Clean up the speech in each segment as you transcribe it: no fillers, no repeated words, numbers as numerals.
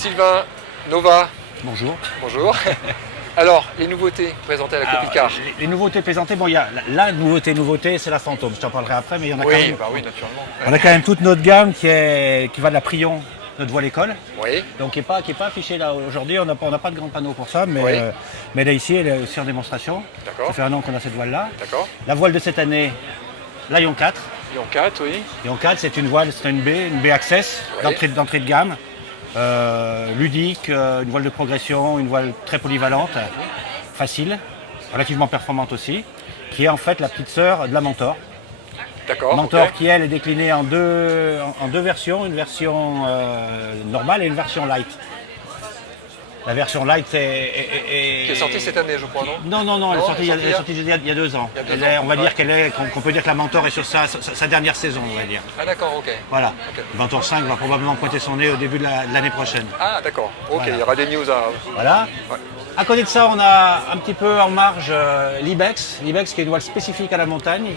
Sylvain Nova, Bonjour. bonjour. Alors, les nouveautés présentées à la Copie Car. Les nouveautés présentées, bon, il y a la nouveauté, c'est la Fantôme. Je t'en parlerai après, mais il y en a quand Oui, même. bah oui, naturellement. On a quand même toute notre gamme qui va de la Prion, notre voile école. Oui, Donc qui n'est pas affichée là aujourd'hui. On n'a pas de grand panneau pour ça, mais, Oui. mais là ici, elle est aussi en démonstration. D'accord. Ça fait un an qu'on a cette voile là. d'accord. La voile de cette année, la Ion 4. Lyon 4, oui. Ion 4, c'est une voile, c'est une B Access, Oui. d'entrée de gamme. Ludique, une voile de progression, une voile très polyvalente, facile, relativement performante aussi, qui est en fait la petite sœur de la Mentor. D'accord. Mentor ok. qui elle est déclinée en deux versions, une version normale et une version light. La version light Qui est sortie cette année, je crois, non? Non, elle est Non, sortie, elle est sortie il y a 2 ans. Il y a 2 ans, On va ouais. dire qu'on peut dire que la Mentor est sur sa dernière saison, on va dire. Ah d'accord, ok. Voilà. Ok. Mentor 5 va probablement pointer son nez au début de l'année prochaine. Ah d'accord, ok, Voilà. il y aura des news à... Voilà. Ouais. À côté de ça, on a un petit peu en marge l'Ibex. L'Ibex qui est une voile spécifique à la montagne,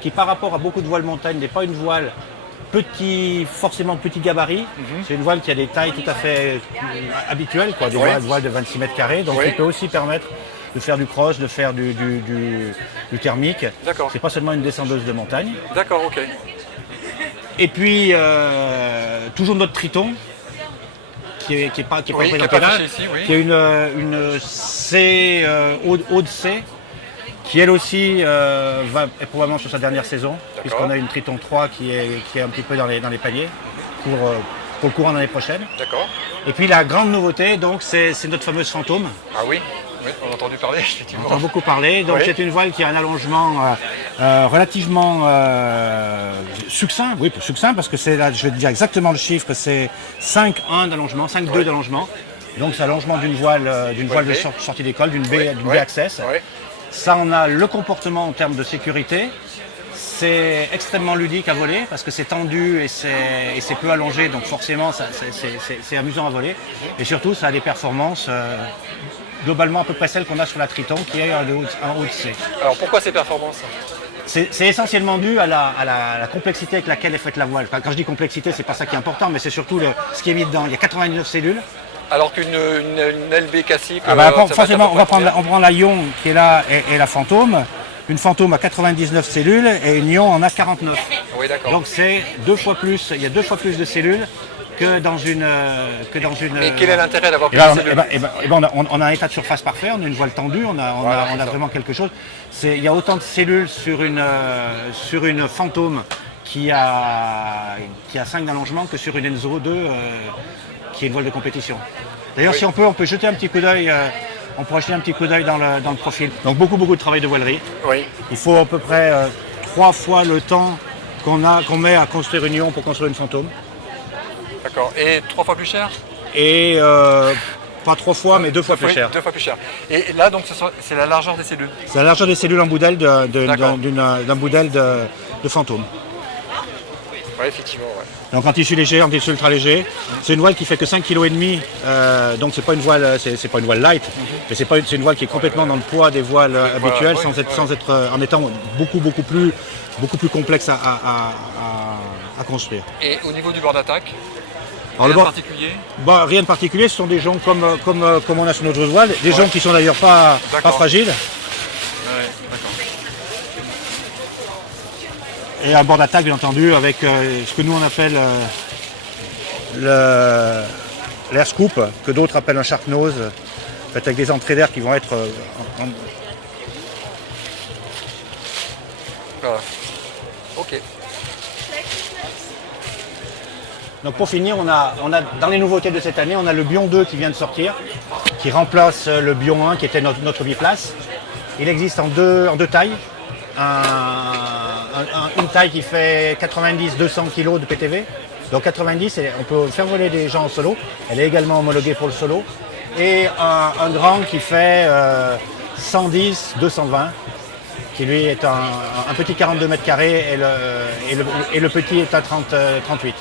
qui par rapport à beaucoup de voiles montagne n'est pas une voile forcément petit gabarit. C'est une voile qui a des tailles tout à fait habituelles, quoi, des Oui. voiles de 26 mètres carrés, donc Oui. qui peut aussi permettre de faire du cross, de faire du thermique. D'accord. C'est pas seulement une descendeuse de montagne. D'accord, ok. Et puis toujours notre Triton, qui est pas Oui, qui est présenté pas là, affiché ici, oui. qui est une C haute C, qui elle aussi est probablement sur sa dernière saison, puisqu'on a une Triton 3 qui est un petit peu dans les paliers pour le courant de l'année prochaine. D'accord. Et puis la grande nouveauté, donc, c'est notre fameuse Fantôme. Ah oui, oui, on a entendu parler, On effectivement. entend beaucoup parler. Donc Oui. c'est une voile qui a un allongement relativement succinct. Oui, succinct parce que c'est là, je vais te dire exactement le chiffre, c'est 5,1 d'allongement, 5,2 d'allongement. Donc c'est l'allongement d'une voile B. de sortie d'école, d'une B Oui. Access. Oui. Ça, on a le comportement en termes de sécurité. C'est extrêmement ludique à voler parce que c'est tendu et c'est peu allongé, donc forcément c'est amusant à voler. Et surtout, ça a des performances globalement à peu près celles qu'on a sur la Triton, qui est en haut de C. Alors pourquoi ces performances? C'est essentiellement dû à la complexité avec laquelle est faite la voile. Quand je dis complexité, c'est pas ça qui est important, mais c'est surtout ce qui est mis dedans. Il y a 99 cellules. Alors qu'une LB classique... Forcément, on prend la Ion qui est là et la Fantôme. Une Fantôme a 99 cellules et une Ion en a 49. Oui, d'accord. Donc c'est 2 fois plus, il y a 2 fois plus de cellules que dans une... Mais quel est l'intérêt d'avoir plus Eh ben, de cellules? on a un état de surface parfait, on a une voile tendue, on a c'est ça. vraiment quelque chose. Il y a autant de cellules sur une Fantôme qui a 5 d'allongement que sur une Enzo 2 qui est une voile de compétition. D'ailleurs, Oui. si on peut jeter un petit coup d'œil, on pourrait jeter un petit coup d'œil dans le profil. Donc beaucoup de travail de voilerie. Oui, Il faut à peu près 3 fois le temps qu'on met à construire une Ion pour construire une Fantôme. d'accord. Et 3 fois plus cher? Et pas 3 fois, mais 2 fois plus Oui, cher. 2 fois plus cher. Et là, donc, c'est la largeur des cellules. C'est la largeur des cellules en boudelle D'accord. d'un boudelle de Fantôme. Oui, effectivement, ouais. Donc en tissu léger, en tissu ultra léger. C'est une voile qui fait que 5,5 kg, donc c'est pas une voile light, mais c'est une voile qui est complètement dans le poids des voiles habituelles, oui, sans être en étant beaucoup plus complexe à construire. Et au niveau du bord d'attaque, Alors, rien le de bord- particulier? Rien de particulier, ce sont des joncs comme on a sur notre voile, des joncs qui sont d'ailleurs pas D'accord. fragiles. Ouais, d'accord. Et un bord d'attaque, bien entendu, avec ce que nous on appelle l'air scoop, que d'autres appellent un shark nose, fait avec des entrées d'air qui vont être Voilà. Ok. Donc pour finir, on a dans les nouveautés de cette année, on a le Bion 2 qui vient de sortir, qui remplace le Bion 1 qui était notre biplace. Il existe en deux tailles. Une taille qui fait 90-200 kg de PTV. Donc 90, on peut faire voler des gens en solo. Elle est également homologuée pour le solo. Et un grand qui fait 110-220, qui lui est un petit 42 mètres carrés et le petit est à 38.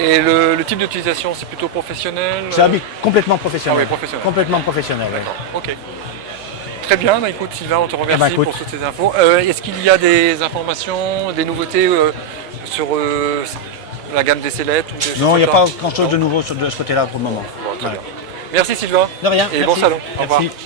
Et le type d'utilisation, c'est plutôt professionnel? C'est un complètement professionnel. Ah oui, professionnel. Complètement professionnel. Oui. D'accord, ok. Très bien, bah écoute Sylvain, on te remercie bah, écoute. pour toutes ces infos. Est-ce qu'il y a des informations, des nouveautés sur la gamme des sellettes ou des choses Non, il n'y a comme pas ça grand chose de nouveau de ce côté-là pour le moment. Bon, très Voilà. bien. Merci Sylvain. De rien. Et merci. bon salon. Au revoir. Merci.